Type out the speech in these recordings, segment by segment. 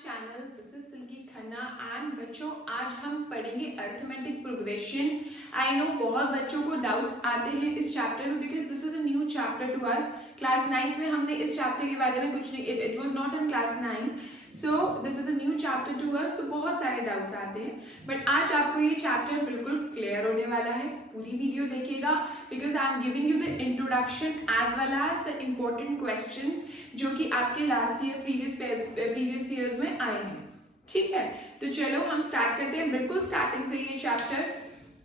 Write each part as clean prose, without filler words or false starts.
Channel, this is Silky Khanna and बच्चों आज हम पढ़ेंगे अर्थमेटिक प्रोग्रेशन। आई नो बहुत बच्चों को डाउट्स आते हैं इस चैप्टर में because this is a new chapter to us. Class 9th में हमने इस चैप्टर के बारे में कुछ नहीं, it was not in class 9, so this is a new chapter to us. तो बहुत सारे डाउट्स आते हैं बट आज आपको ये चैप्टर बिल्कुल क्लियर होने वाला है। पूरी वीडियो देखिएगा because I am giving you the introduction as well as the important questions जो कि आपके लास्ट ईयर प्रीवियस ईयर्स में आए हैं। ठीक है, तो चलो हम स्टार्ट करते हैं बिल्कुल स्टार्टिंग से ये चैप्टर।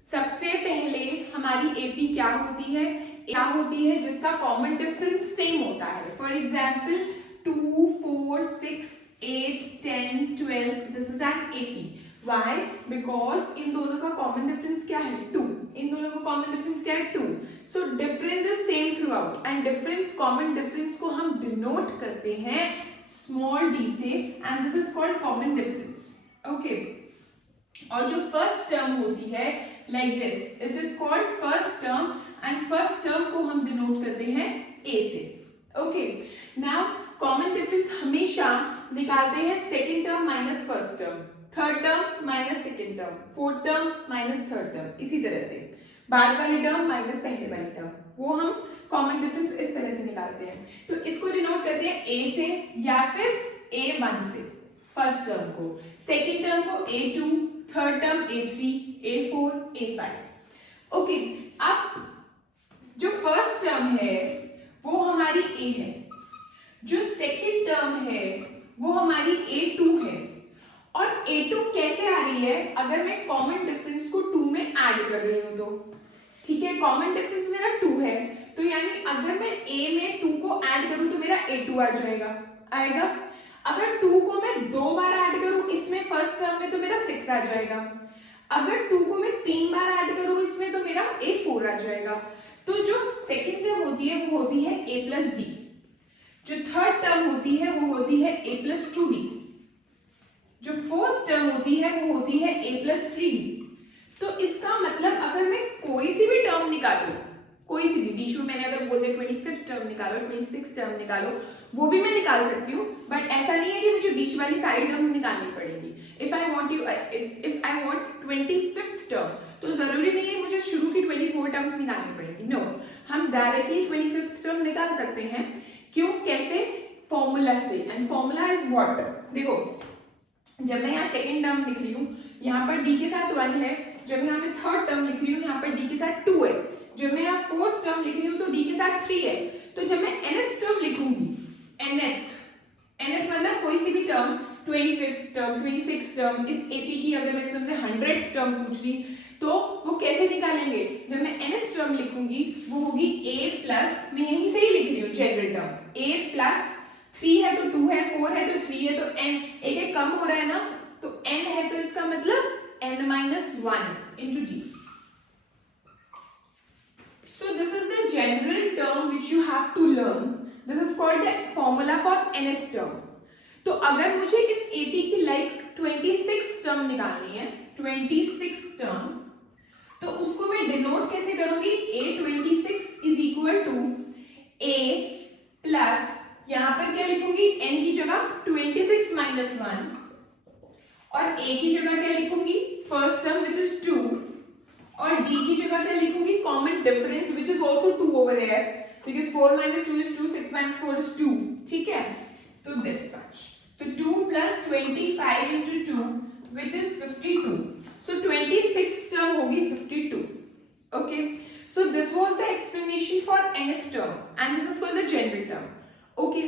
सबसे पहले हमारी एपी क्या होती है जिसका कॉमन डिफरेंस सेम होता है। For example 2, 4, 6, 8, 10, 12, this is an AP. Why? Because इन दोनों का कॉमन डिफरेंस क्या है? 2। इन दोनों का कॉमन डिफरेंस क्या है? 2। So difference is same through out and difference, common difference को हम डिनोट करते हैं स्मॉल डी से and this is called common difference. Okay, और जो फर्स्ट टर्म होती है like this, it is called first term and first term को हम डिनोट करते हैं ए से। ओके, नाउ कॉमन डिफरेंस हमेशा निकालते हैं second term minus first term, third term minus second term, fourth term minus third term, इसी तरह से बाद वाली टर्म माइनस पहले वाली टर्म, वो हम कॉमन डिफरेंस इस तरह से निकालते हैं। तो इसको डिनोट करते हैं ए से या फिर A1 से फर्स्ट टर्म को, सेकेंड टर्म को A2, third term A3, A4, A5। Okay, अब जो फर्स्ट टर्म है वो हमारी A है, जो सेकेंड टर्म है वो हमारी A2 है और A2 कैसे आ रही है? अगर मैं कॉमन डिफरेंस को 2 में ऐड कर रही हूं तो ठीक है, कॉमन डिफरेंस मेरा 2 है तो यानी अगर मैं A में 2 को ऐड करूं तो मेरा A2 आ आएगा। अगर 2 को मैं 2 बार ऐड करूं इसमें फर्स्ट टर्म में तो मेरा 6 आ जाएगा। अगर 2 को मैं 3 बार ऐड करूं इसमें तो मेरा A4 आ जाएगा। तो जो सेकेंड टर्म होती है वो होती है A प्लस डी, जो थर्ड टर्म होती है वो होती है A प्लस 2D, जो फोर्थ टर्म होती है वो होती है A प्लस 3D। तो इसका मतलब अगर मैं कोई सी भी टर्म निकालूं, कोई सी भी, बीच में मैंने अगर बोल दिया 25th टर्म निकालो, 26th टर्म निकालो, वो भी मैं निकाल सकती हूँ बट ऐसा नहीं है कि मुझे बीच वाली सारी टर्म्स निकालनी पड़ेगी। If I want 25th term तो जरूरी नहीं है मुझे शुरू की 24 टर्म्स निकालनी पड़ेगी। नो, हम डायरेक्टली 25th टर्म निकाल सकते हैं। क्यों? कैसे? फॉर्मूला से। And formula is what? देखो, जब मैं यहाँ सेकेंड टर्म लिख रही हूँ यहाँ पर d के साथ 1 है, जब यहाँ मैं थर्ड टर्म लिख रही हूँ यहाँ पर d के साथ 2 है, जब मैं यहाँ फोर्थ टर्म लिख रही हूँ तो d के साथ 3 है। तो जब मैं nth टर्म लिखूंगी, nth मतलब कोई सी भी term, 25th term, 26th term, इस एपी की अगर मैंने तुमसे 100th टर्म पूछ ली तो वो कैसे निकालेंगे? जब मैं nth टर्म लिखूंगी वो होगी a प्लस, मैं यहीं से ही लिख रही हूँ जनरल टर्म, a प्लस 3 है तो 2 है, 4 है तो 3 है, तो n एक कम हो रहा है ना, तो n है तो इसका मतलब n minus 1 into d. So this is the general term which you have to learn. This is called the formula for nth term. तो अगर मुझे इस AP की लाइक 26th टर्म निकालनी है, 26th टर्म, तो उसको मैं डिनोट कैसे करूंगी? A26 is equal to A plus, यहां पर क्या लिखूंगी? n की जगह 26 minus 1 और a की जगह क्या लिखूंगी? फर्स्ट टर्म विच इज 2 और d की जगह क्या लिखूंगी? Common difference which is also 2 over here because 4 minus 2 is 2, 6 minus 4 is 2। ठीक है, तो दिस मच, तो 2 plus 25 into 2 which is 52। so 26th term होगी 52। okay, so this was the explanation for nth term and this is called the general term। okay,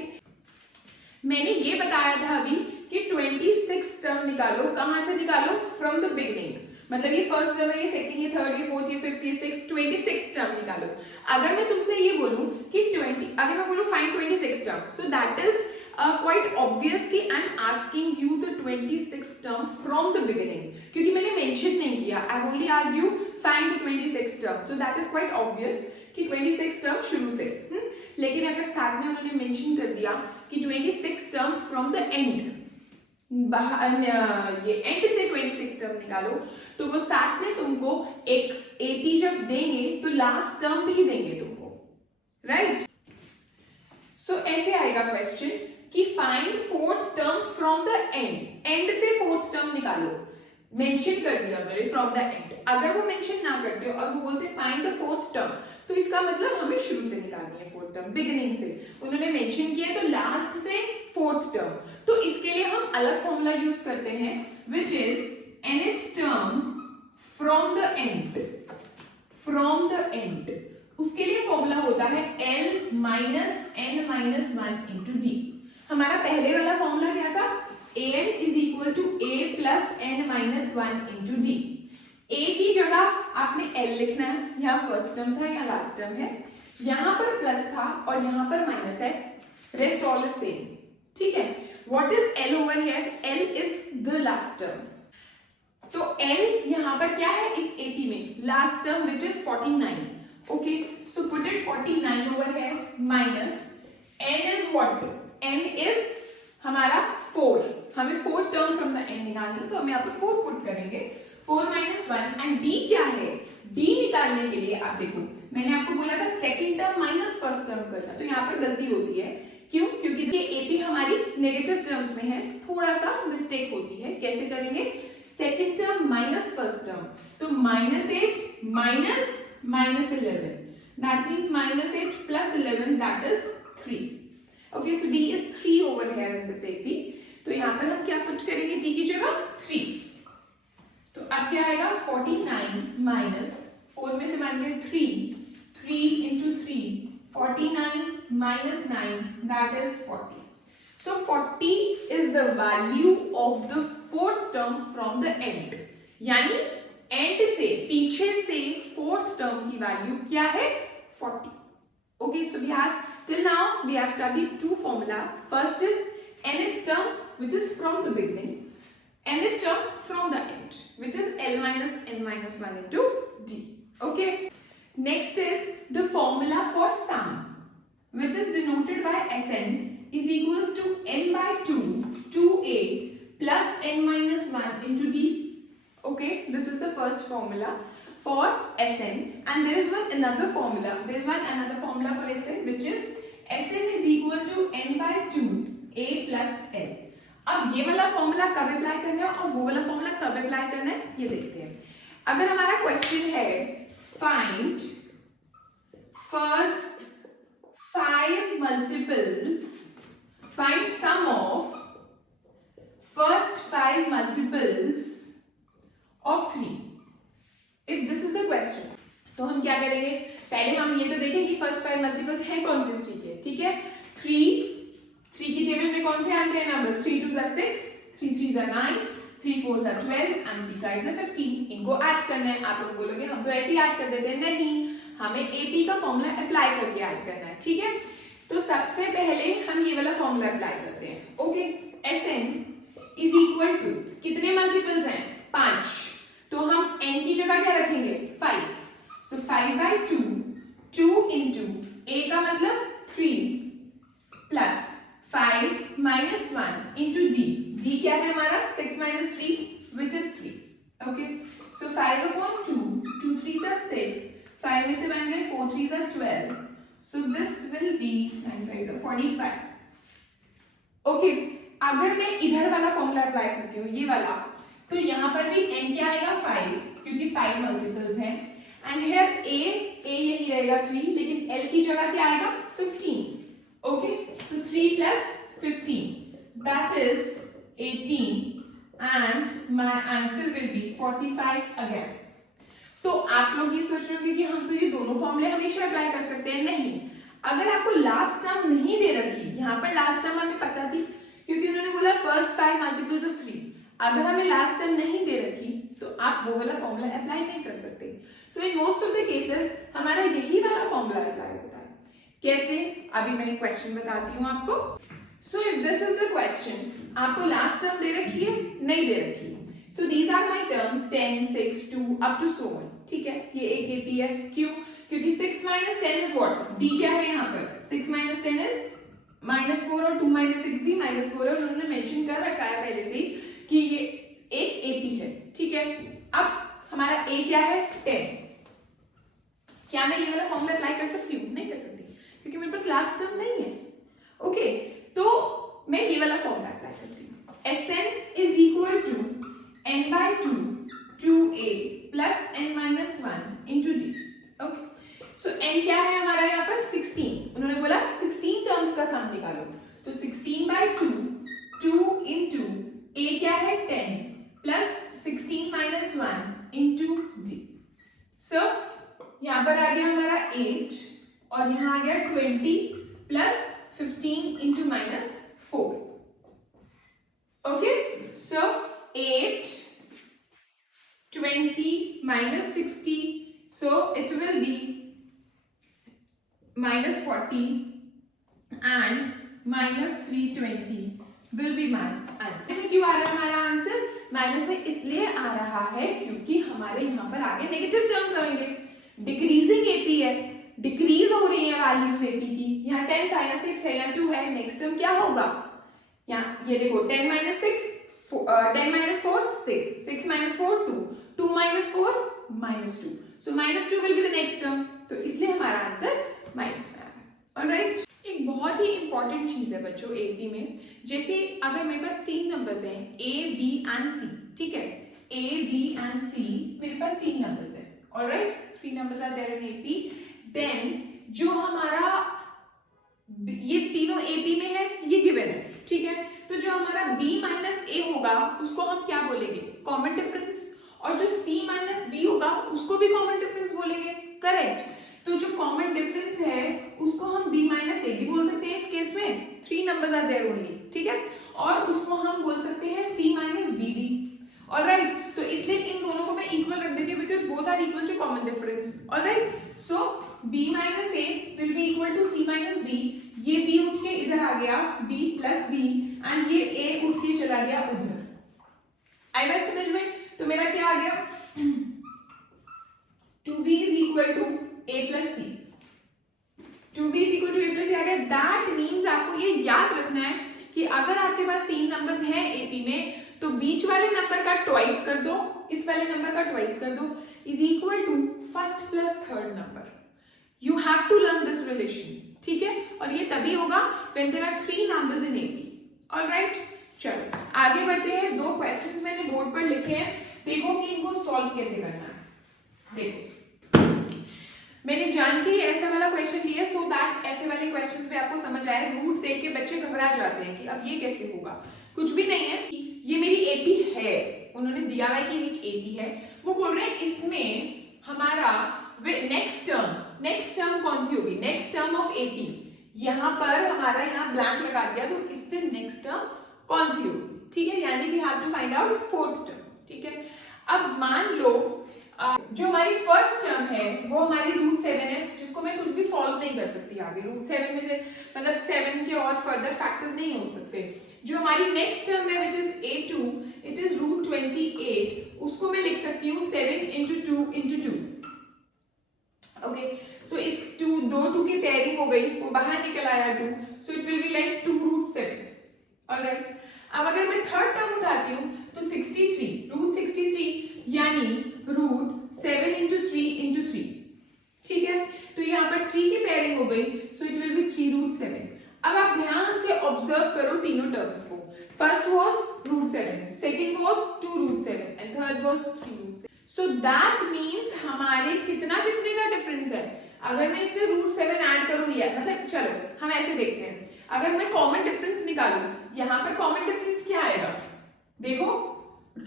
मैंने ये बताया था अभी कि 26th टर्म निकालो, कहां से निकालो? फ्रॉम द बिगिनिंग, मतलब ये फर्स्ट टर्म है, ये सेकंड, ये थर्ड, ये फोर्थ, ये फिफ्थ, ये सिक्स्थ, 26th टर्म निकालो। अगर मैं तुमसे ये बोलूं कि अगर मैं बोलूं find 26th term, so that is quite obvious कि I am asking you the 26th term from the beginning, क्योंकि मैंने मेंशन नहीं किया, I only asked you find the 26th term, so that is quite obvious कि 26th term शुरू से। लेकिन अगर साथ में उन्होंने मेंशन कर दिया कि 26th term from the and, ये एंड से 26 टर्म निकालो, तो वो साथ में तुमको एक एपी जब देंगे तो लास्ट टर्म भी देंगे तुमको, राइट? सो ऐसे आएगा क्वेश्चन कि find fourth term from the and से फोर्थ टर्म निकालो। मेंशन कर दिया मैंने फ्रॉम द एंड, अगर वो मेंशन ना करते हो और वो बोलते फाइंड द फोर्थ टर्म, तो इसका मतलब हमें शुरू से निकालनी है फोर्थ टर्म, बिगिनिंग से। उन्होंने मेंशन किया तो लास्ट से फोर्थ टर्म, तो इसके लिए हम अलग फॉर्मूला यूज करते हैं which is nth term from the end, from the end. उसके लिए फॉर्मूला होता है l minus n minus 1 into d. हमारा पहले वाला फॉर्मूला क्या था, an is equal to a plus n minus 1 into d. a की जगह आपने l लिखना है, यहाँ फर्स्ट टर्म था या लास्ट टर्म है, यहाँ पर प्लस था और यहाँ पर माइनस है, रेस्ट ऑल इज सेम, ठीक है। What is l over here, l is the last term, तो l यहाँ पर क्या है इस AP में, last term which is 49, okay, so put it 49 over here minus n is what, n is हमारा 4, हमें fourth term from the and निकालना है, तो हम यहाँ पर 4 पुट करेंगे, 4 माइनस 1 एंड d क्या है, d निकालने के लिए आप देखो मैंने आपको बोला था second term minus first term करना, तो यहाँ पर गलती होती है, क्यों, क्योंकि ये AP हमारी नेगेटिव टर्म्स में है, थोड़ा सा मिस्टेक होती है। कैसे करेंगे, second term minus first term, तो -8 minus -11, that means -8 plus 11 that is 3, okay, so d is 3 over here in this AP, तो यहाँ पर हम क्या पुट करेंगे d की जगह 3, तो अब क्या आएगा 49 माइनस 4 में से बन गए 3 into 3 49 minus 9 that is 40. So 40 is the value of the fourth term from the end. यानी end से पीछे से fourth term की value क्या है 40. Okay, so we have till now we have studied two formulas. First is nth term which is from the beginning, nth term from the end which is L minus n minus 1 into D. Okay. Next is the formula for sum, which is denoted by Sn is equal to n by 2 2a plus n minus 1 into d. Okay, this is the first formula for Sn, and there is another formula for Sn which is Sn is equal to n by 2 a plus n. अब ये वाला formula कब apply करना है और वो वाला formula कब अप्लाई करना है ये देखते हैं। अगर हमारा क्वेश्चन है find first 5 multiples, find sum of first 5 multiples of 3, if this is the question, तो हम क्या करेंगे, पहले हम ये तो देखें कि फर्स्ट 5 मल्टीपल्स हैं कौन से 3 के, ठीक है। 3 की टेबल में कौन से आते हैं numbers, 3 2s are 6, 3 3s are 9, 3 4s are 12 and 3 5s are 15, इनको ऐड करना है। आप लोग बोलोगे हम तो ऐसे ही ऐड कर देते हैं, नहीं, हमें AP का फॉर्मूला अप्लाई करके ऐड करना है, ठीक है। तो सबसे पहले हम ये वाला फॉर्मूला अप्लाई करते हैं, okay. Sn is equal to कितने मल्टीपल्स हैं 5, तो हम n की जगह क्या रखेंगे 5, सो 5 by 2 2 into a का मतलब 3 प्लस 5 minus 1 into d क्या है हमारा 6 minus 3 which is 3, okay, so 5 upon 2 2 3s are 6, 5 में से बन गए 4 3s are 12, so this will be 9 5s are 45, okay। अगर मैं इधर वाला फॉर्मूला अप्लाई करती हूँ ये वाला, तो यहाँ पर भी n क्या आएगा 5, क्योंकि 5 मल्टीपल्स हैं, एंड हियर a यही रहेगा 3, लेकिन l की जगह क्या आएगा 15, okay, so 3 plus 15 that is 18 and my answer will be 45 again। तो आप लोग ये सोच रहे होंगे कि हम तो ये दोनों फॉर्मूले हमेशा अप्लाई कर सकते हैं, नहीं। अगर आपको लास्ट टर्म नहीं दे रखी, यहाँ पर लास्ट टर्म हमें पता थी क्योंकि उन्होंने बोला फर्स्ट 5 मल्टीपल्स ऑफ 3, अगर हमें लास्ट टर्म नहीं दे रखी तो आप वो वाला फॉर्मूला अप्लाई नहीं कर सकते। So in most of the cases हमारा यही वाला फॉर्मूला अप्लाई होता है। कैसे, अभी मैं क्वेश्चन बताती हूँ आपको। So if this is the question, आपको लास्ट टर्म दे रखी है, नहीं दे रखी, so these are my terms 10 6 2 up to so on, ठीक है। ये एक AP है, क्यों, क्योंकि 6 minus 10 is what, d क्या है यहाँ पर 6 minus 10 is -4 और 2 minus 6 भी -4 है, उन्होंने मेंशन कर रखा है पहले से कि ये एक AP है, ठीक है। अब हमारा a क्या है 10, क्या मैं ये वाला फॉर्मूला अप्लाई कर सकती हूँ, नहीं कर सकती, क्योंकि मेरे पास लास्ट टर्म नहीं है, ओके। तो सो यहाँ पर आ गया हमारा 8 और यहाँ आ गया 20 plus 15 into -4. Okay, so 8, 20 minus 60, so it will be -40 and -320 will be my answer. में क्यों आ रहा है हमारा आंसर? माइनस में इसलिए आ रहा है क्योंकि हमारे यहाँ पर आगे नेगेटिव टर्म्स आएंगे. डिक्रीजिंग एपी है, डिक्रीज हो रही है वैल्यूज एपी की. यहाँ 10 था, यहाँ 6 है, यहाँ 2 है. नेक्स्ट टर्म क्या होगा? यहाँ ये देखो 10 minus 6, 10 minus 4 6, 6 minus 4 2, 2 minus 4 -2. So -2 will be the next term. तो इसलिए हमारा आंसर माइनस में आ रहा है. ऑलराइट, एक बहुत ही इंपॉर्टेंट चीज है बच्चों एपी में. जैसे अगर मेरे पास 3 नंबर्स हैं A, B एंड C, ठीक है, A, B एंड C, मेरे पास 3 नंबर्स हैं. Alright, 3 numbers are there in AP. Then जो हमारा ये तीनों एपी में है, ये गिवन है, ठीक है. तो जो हमारा B माइनस A होगा उसको हम क्या बोलेंगे? Common difference. और जो C माइनस B होगा उसको भी कॉमन डिफरेंस बोलेंगे. करेक्ट. तो जो कॉमन डिफरेंस है उसको हम B माइनस A भी बोल सकते हैं. इस केस में 3 नंबर्स आर देयर ओनली, ठीक है. और उसको हम बोल सकते हैं C माइनस B भी. ऑलराइट, तो इसलिए इन दोनों को मैं इक्वल रख देती हूँ because both are equal to common difference. Alright, so B minus A will be equal to C minus B. ये B उठ के इधर आ गया B प्लस B एंड ये A उठ के चला गया उधर. आई बात समझ में? तो मेरा क्या आ गया? 2B is equal to A plus C. 2B is equal to A plus C आ गया. That means आपको ये याद रखना है कि अगर आपके पास 3 नंबर्स हैं AP में तो बीच वाले नंबर का ट्वाइस कर दो, इस वाले नंबर का ट्वाइस कर दो, is equal to first plus third number. You have to learn this relation, ठीक है. और ये तभी होगा when there are 3 numbers in AP. Alright, चलो आगे बढ़ते हैं. 2 क्वेश्चंस मैंने बोर्ड पर लिखे हैं, देखो कि इनको सॉल्व कैसे करना है. देखो, मैंने जान के ऐसा वाला क्वेश्चन लिया सो दैट ऐसे वाले क्वेश्चंस पे आपको समझ आए. रूट देख के बच्चे घबरा जाते हैं कि अब ये कैसे होगा. कुछ भी नहीं है, ये मेरी एपी है, उन्होंने दिया है कि एक एपी है. वो बोल रहे हैं इसमें हमारा नेक्स्ट टर्म कौन सी होगी? Next term of AP. यहाँ पर हमारा यहाँ ब्लैंक लगा दिया, तो इससे नेक्स्ट टर्म कौन सी होगी? ठीक है, यानी we have to find out fourth term. ठीक है, अब मान लो जो हमारी फर्स्ट टर्म है वो हमारी रूट 7 है, जिसको मैं कुछ भी सॉल्व नहीं कर सकती आगे. रूट 7 में से मतलब 7 के और फर्दर फैक्टर्स नहीं हो सकते. जो हमारी नेक्स्ट टर्म है which is A2, it is root 28. उसको मैं लिख सकती हूँ 7 into 2 into 2. ओके, सो इस 2 की पेयरिंग हो गई, वो बाहर निकल आया 2, so it will be like 2 root 7. Alright, अब अगर मैं थर्ड टर्म उठाती हूँ तो 63, रूट 63 यानी रूट 7 into 3 into 3. ठीक है, तो यहाँ पर 3 की पेयरिंग हो गई, so it will be 3 root 7. अब आप ध्यान से ऑब्जर्व करो तीनों टर्म्स को. First was root 7, second was 2 root 7 and third was 3 root 7. So that means हमारे कितने का डिफरेंस है. अगर मैं इसमें रूट 7 ऐड करूं, या मतलब चलो हम ऐसे देखते हैं, अगर मैं कॉमन डिफरेंस निकालूं, यहाँ पर कॉमन डिफरेंस क्या आएगा? देखो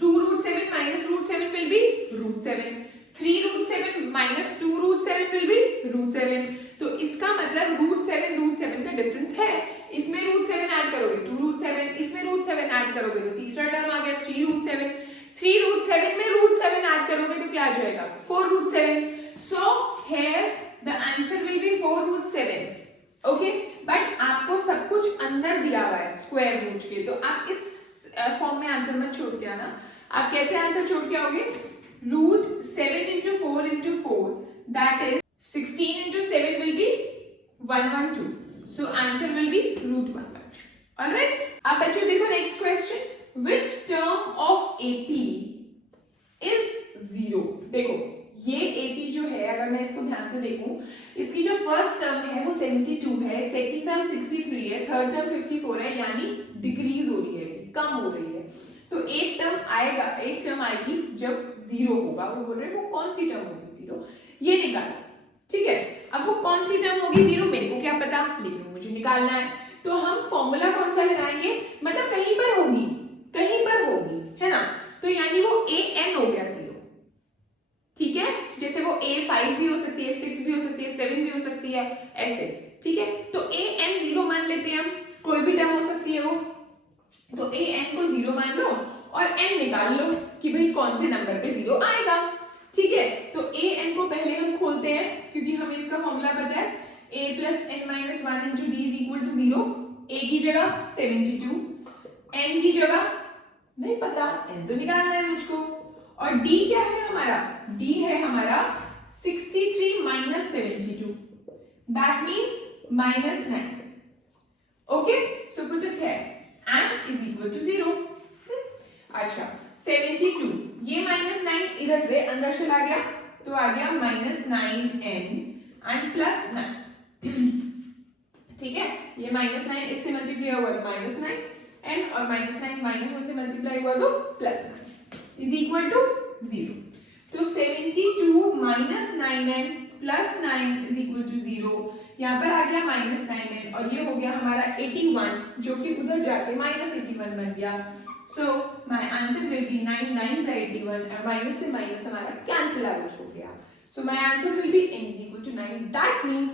2 root 7 minus root 7 will be root 7, 3 root 7 minus 2 root 7 will be root 7. तो इसका मतलब रूट 7 का डिफरेंस है. इसमें रूट 7 ऐड करोगे 2 रूट 7, इसमें रूट 7 ऐड करोगे तो तीसरा टर्म आ गया 3 रूट 7. 3 रूट 7 में रूट 7 ऐड करोगे तो क्या आ जाएगा? 4 root 7. So here the answer will be 4 root 7. Okay, but आपको सब कुछ अंदर दिया हुआ है स्क्वायर रूट के, तो आप इस फॉर्म में आंसर मत छोड़ के आना. आप कैसे आंसर छोड़ के आओगे? Root 7 into 4 into 4, that is 16 into 7 will be 112. So answer will be root 112. All right. अब बच्चों देखो next question. Which term of AP is 0? देखो ये AP जो है, अगर मैं इसको ध्यान से देखूं, इसकी जो फर्स्ट टर्म है वो 72 है, सेकंड टर्म 63 है, थर्ड टर्म 54 है, यानी डिक्रीज हो रही है, कम हो रही है. तो एक टर्म आएगी जब 0 होगा. वो बोल रहे हैं वो कौन सी टर्म होगी 0, ये निकालो. ठीक है, अब वो कौन सी टर्म होगी 0 मेरे को क्या पता, लेकिन मुझे निकालना है. तो हम फॉर्मूला कौन सा लगाएंगे? मतलब कहीं पर होगी है ना, तो यानी वो an हो गया 0. ठीक है, जैसे वो a 5 भी हो सकती है, 6 भी हो सकती है, 7 भी हो सकती है, ऐसे, ठीक है। तो a n 0 मान लेते हैं हम, कोई भी टर्म हो सकती है वो, तो a n को 0 मान लो और n निकाल लो कि भाई कौन से नंबर पे 0 आएगा, ठीक है। तो a n को पहले हम खोलते हैं क्योंकि हमें इसका फॉर्मूला पता है, a plus n minus 1 into d is equal to 0। a की जगह 72, n की जगह नहीं पता, n तो निकालना है मुझको, और d क्या है हमारा, d है हमारा 63 minus 72, that means minus 9। Okay, so put it here and is equal to 0। अच्छा 72, ये minus 9 इधर से अंदर चला गया तो आ गया minus 9n and plus 9। ठीक है, ये minus 9 इससे मल्टीप्लाई हुआ तो minus 9n और minus 9 minus 1 से मल्टीप्लाई हुआ तो plus 9 is equal to 0। तो 72 minus 9n plus 9 is equal to 0। यहाँ पर आ गया minus 9n और ये हो गया हमारा 81 जो कि उधर जाके minus 81 बन गया। So my answer will be 9 9 से 81 और minus से minus हमारा cancel out हो गया। So my answer will be n is equal to 9। That means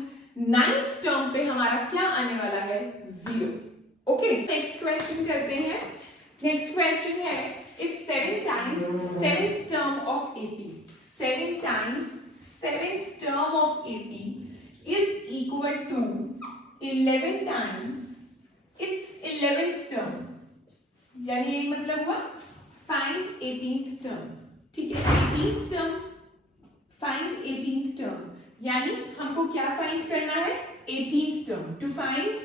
9th term पे हमारा क्या आने वाला है, 0। Okay, next question करते हैं। Next question है, if 7 times 7th term of AP, 7 times 7th term of AP is equal to 11 times its 11th term, यानी यही मतलब हुआ find 18th term। ठीक है, 18th term, find 18th term, यानी हमको क्या find करना है, 18th term। to find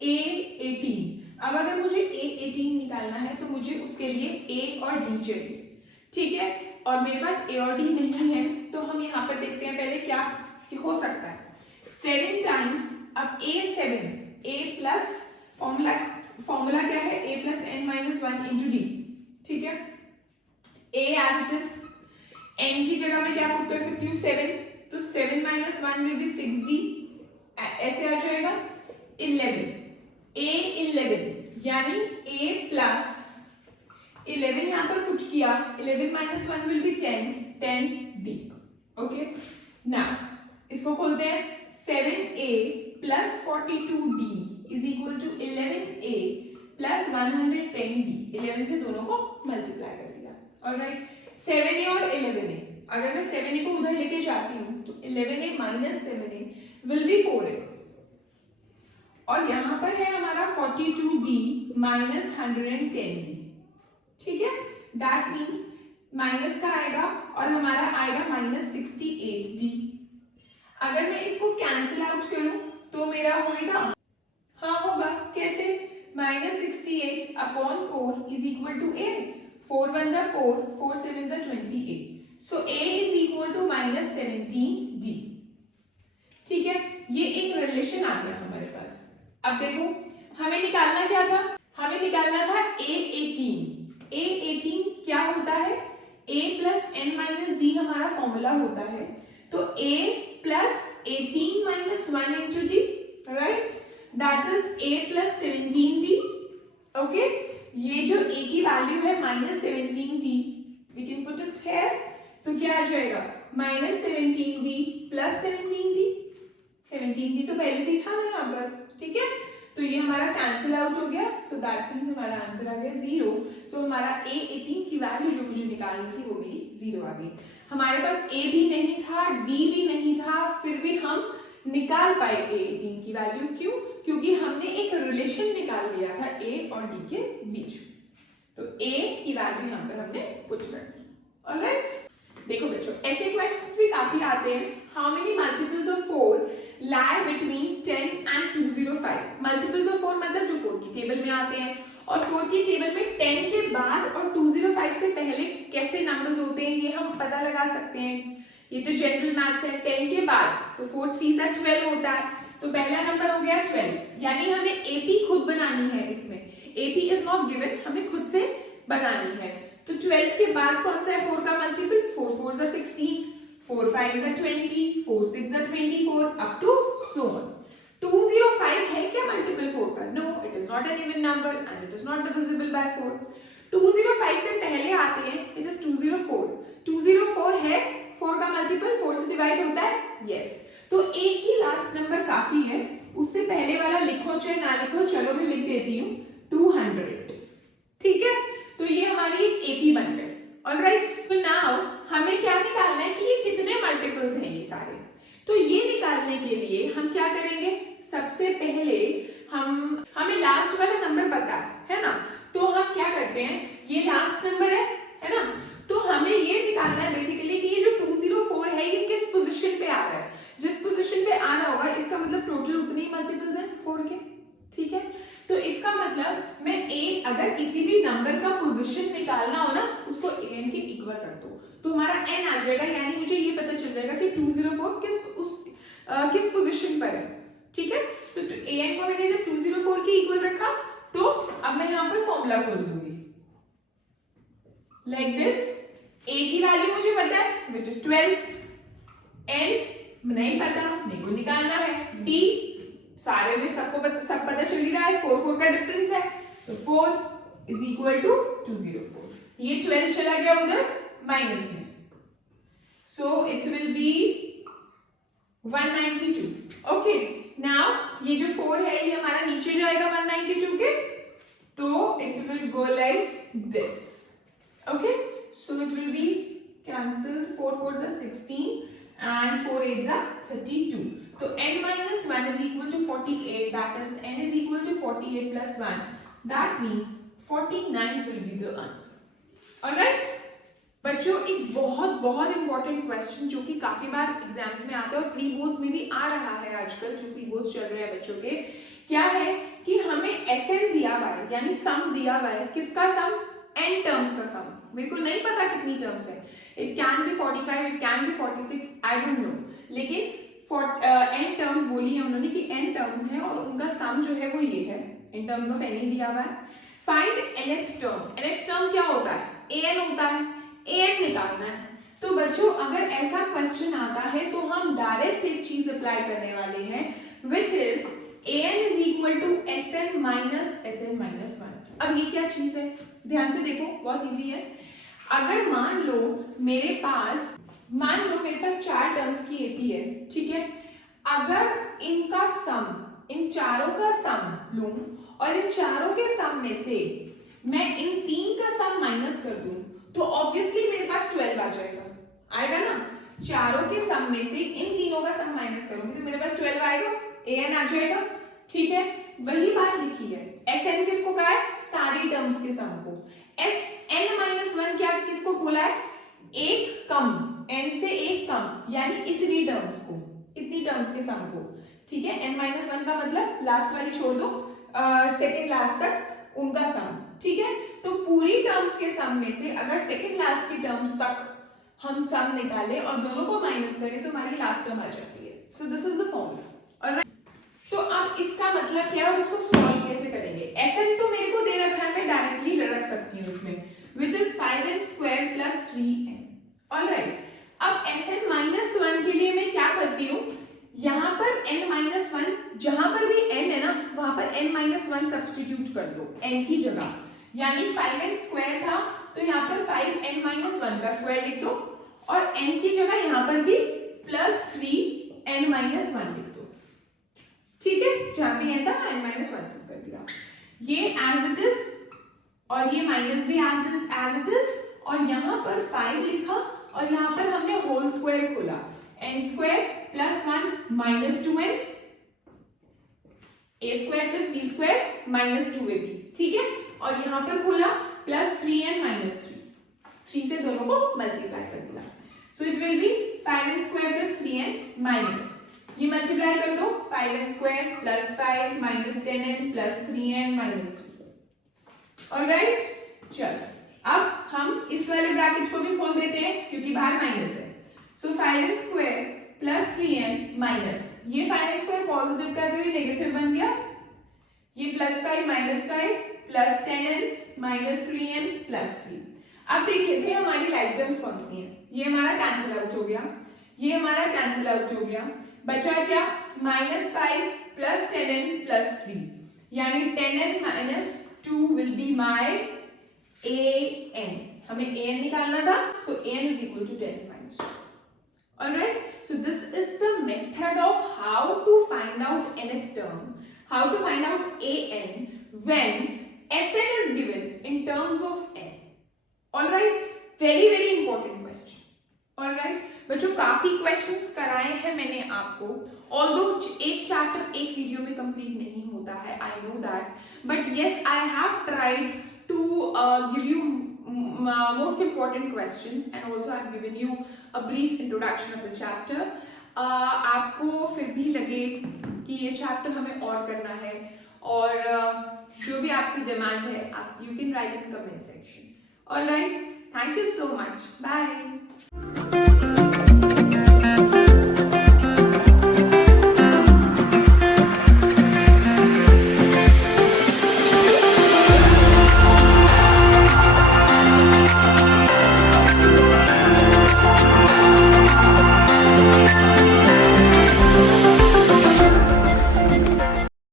A18, अब अगर मुझे A18 निकालना है तो मुझे उसके लिए A और D चाहिए, ठीक है, और मेरे पास A और D नहीं है तो हम यहाँ पर देखते हैं पहले क्या हो सकता है। 7 times, अब A7, A प्लस फॉर्मूला क्या है, A plus n minus 1 into d, ठीक है। A as it is, n की जगह मैं क्या पुट कर सकती हूँ, 7, तो 7 माइनस 1 विल बी 6d, ऐसे आ जाएगा। 11, A11 यानी A प्लस 11 यहाँ पर पुट किया, 11 minus 1 will be 10, 10d। Okay, now इसको खोलते हैं, 7a plus 42d is equal to 11a plus 110d। 11 से दोनों को मल्टीप्लाई कर दिया, ऑलराइट। 7a और 11a, अगर मैं 7a को उधर लेके जाती हूँ तो 11a minus 7a will be 4a, और यहाँ पर है हमारा 42d minus 110d, ठीक है। दैट मीन्स माइनस का आएगा और हमारा आएगा minus 68d। अगर मैं इसको कैंसिल आउट करूं तो मेरा होएगा, हाँ होगा, कैसे, -68 upon 4 is equal to a, 4 1 जा 4, 4 7 जा 28, सो a is equal to -17d। ठीक है, ये एक रिलेशन आ गया हमारे पास। अब देखो हमें निकालना क्या था, हमें निकालना था A18। A18 क्या होता है, a plus n minus d हमारा फॉर्मूला होता है, तो a plus 18 minus 1 into d, right, that is a plus 17d। Okay, ये जो a की वैल्यू है -17d, we can put it here, तो क्या आ जाएगा, -17d प्लस 17d। 17d तो पहले से ही था ना यहाँ पर, ठीक है, तो ये हमारा कैंसिल आउट हो गया, सो दैट मीन्स हमारा आंसर आ गया 0। सो हमारा A18 की वैल्यू जो मुझे निकालनी थी वो भी 0 आ गई। हमारे पास A भी नहीं था, D भी नहीं था, फिर भी हम निकाल पाए A18 की वैल्यू। क्यों? क्योंकि हमने एक रिलेशन निकाल लिया था A और D के बीच, तो A की वैल्यू यहाँ पर हमने पुट कर दी। ऑलराइट, देखो बच्चों ऐसे क्वेश्चंस भी काफी आते हैं। How many multiples of 4 lie between 10 and 205। Multiples of 4 मतलब जो 4 की टेबल में आते हैं, और 4 की टेबल में 10 के बाद और 205 से पहले कैसे नंबर्स होते हैं ये हम पता लगा सकते हैं। ये तो जनरल मैथ्स है। 10 के बाद तो 4 3 सा 12 होता है, तो पहला नंबर हो गया 12, यानी हमें AP खुद बनानी है। इसमें AP इज नॉट गिवन, हमें खुद से बनानी है। तो 12 के बाद कौन सा है 4 का मल्टीपल, 4 4 सा 16, 4 5 सा 20, 4 6 सा 24, अप टू सो ऑन। 205 है क्या मल्टीपल 4 का? No, it is not an even number and it is not divisible by 4। 205 से पहले आते हैं, इट इज 204। 204 है 4 का मल्टीपल 4 से डिवाइड होता है, यस। तो एक ही लास्ट नंबर काफी है, उससे पहले वाला लिखो चाहे ना लिखो, चलो मैं लिख देती हूँ 200, ठीक है। तो ये हमारी एक एपी बन गई, ऑलराइट। तो नाउ हमें क्या निकालना है कि ये कितने मल्टीपल्स हैं ये सारे। तो ये निकालने के लिए हम क्या करेंगे, सबसे पहले हमें लास्ट वाला नंबर पता है ना, तो हम क्या करते हैं, ये लास्ट नंबर है ना, तो हमें ये निकालना है बेसिकली कि ये जो 204 है ये किस पोजीशन पे आ रहा है। जिस पोजीशन पे आ रहा होगा इसका मतलब टोटल उतने ही मल्टीपल्स हैं 4 के, ठीक है। तो इसका मतलब मैं अगर किसी भी नंबर का पोजीशन निकालना हो ना, उसको an के इक्वल कर दो तो हमारा n आ जाएगा, यानी मुझे ये पता चल जाएगा कि 204 किस पोजीशन पर है, ठीक है। तो an को मैंने जब 204 के इक्वल रखा तो अब मैं यहाँ पर फॉर्मूला खोल दूंगी लाइक दिस। a की वैल्यू मुझे पता है विच इज 12, n नहीं पता, मेरे को निकालना है। d सारे में सबको सब पता चल ही रहा है, 4 4 का डिफरेंस है, तो 4 इज इक्वल टू 204। ये 12 चला गया उधर माइनस में, सो it will B 192। Okay, now ये जो 4 है ये हमारा नीचे जाएगा 192 के, तो it will go like this. Okay, so it will B cancel, 4 4s are 16 and 4 8s are 32. तो n minus 1 is equal to 48, that is n is equal to 48 plus 1, that means 49 will be the answer. Alright? बच्चों एक बहुत important question जो कि काफी बार exams में आता है और प्री बोर्ड्स में भी आ रहा है आजकल, जो प्री बोर्ड्स चल रहे हैं बच्चों के, क्या है कि हमें SN दिया हुआ है, यानी सम दिया हुआ है, किसका सम, n टर्म्स का सम। मेरे को नहीं पता कितनी टर्म्स है, it can be 45, it can be 46, I don't know, लेकिन n टर्म्स बोली है उन्होंने कि n टर्म्स हैं और उनका सम जो है वो ये है, इन टर्म्स ऑफ n ही दिया हुआ है। Find nth term, nth term क्या होता है, an होता है, an निकालना है। तो बच्चों अगर ऐसा क्वेश्चन आता है तो हम डायरेक्ट एक चीज अप्लाई करने वाले हैं, which is an is equal to sn minus 1। अब ये क्या चीज है, ध्यान से देखो, बहुत इजी है। अगर मान लो मेरे पास 4 टर्म्स की एपी है, ठीक है। अगर इनका सम, इन चारों का सम लूं और इन चारों के सम में से मैं इन 3 का सम माइनस कर दूं तो ऑब्वियसली मेरे पास 12 आ जाएगा, आएगा ना। चारों के सम में से इन तीनों का सम माइनस करूंगी तो मेरे पास 12 आएगा, an आ जाएगा, ठीक है। वही बात लिखी है, sn किसको कहा है, सारी टर्म्स के सम को। n-1 क्या किसको बोला है, एक कम, n से एक कम, यानी इतनी टर्म्स को, इतनी टर्म्स के सम को, ठीक है। n-1 का मतलब लास्ट वाली छोड़ दो, सेकंड लास्ट तक उनका सम, ठीक है। तो पूरी टर्म्स के सम में से अगर सेकंड लास्ट की टर्म्स तक हम सम निकालें और दोनों को माइनस करें तो हमारी लास्ट टर्म आ जाती है। सो this is the formula, alright. तो अब इसका मतलब क्या है, इसको सॉल्व कैसे करेंगे। Sn तो मेरे को दे रखा है, मैं डायरेक्टली रख सकती हूँ इसमें, which is 5n square plus 3n, alright. अब Sn-1 के लिए मैं क्या करती हूँ, यहाँ पर n-1, जहां पर भी n है ना वहां पर n-1 सब्स्टिट्यूट कर दो n की जगह, यानी 5n स्क्वायर था तो यहाँ पर 5n-1 का स्क्वायर लिख दो और n की जगह यहाँ पर भी प्लस 3n-1 लिख दो, ठीक है। जहां भी n था n-1 कर दिया, ये एज इट इज और ये माइनस भी एज इट इज, और यहाँ पर 5 लिखा और यहाँ पर हमने होल स्क्वायर खोला, n square plus 1 minus 2n, a square plus b square minus 2ab, ठीक है। और यहाँ पर खोला प्लस 3n माइनस 3 से दोनों को मल्टीप्लाई कर दिया, सो it will B 5n square plus 3n minus, ये मल्टीप्लाई कर दो, 5n square plus 5 minus 10n plus 3n minus 3, alright. चलो अब हम इस वाले ब्रैकेट को भी खोल देते हैं क्योंकि बाहर माइनस है, सो 5n square plus 3n minus, ये 5n स्क्वायर पॉजिटिव कर दो, ये नेगेटिव बन गया, ये plus 5 minus 5 plus 10n minus 3n plus 3। अब देख लेते हैं हमारी लाइक टर्म्स कौन सी हैं, ये हमारा कैंसिल आउट हो गया, ये हमारा कैंसिल आउट हो गया, बचा क्या, माइनस 5 प्लस 10n प्लस 3, यानी 10n minus 2 will be my an, हमें an निकालना था, सो an is equal to 10 minus 2, Alright, so this is the method of how to find out nth term, how to find out an when Sn is given in terms of n. Alright, very very important question. Alright, बच्चों काफी questions कराए हैं मैंने आपको, although एक chapter एक video में complete नहीं होता है, I know that, but yes I have tried to give you most important questions and also I've given you a brief introduction of the chapter. आपको फिर भी लगे कि ये चैप्टर हमें और करना है और जो भी आपकी डिमांड है आप you can write in comment section. Alright, thank you so much, bye.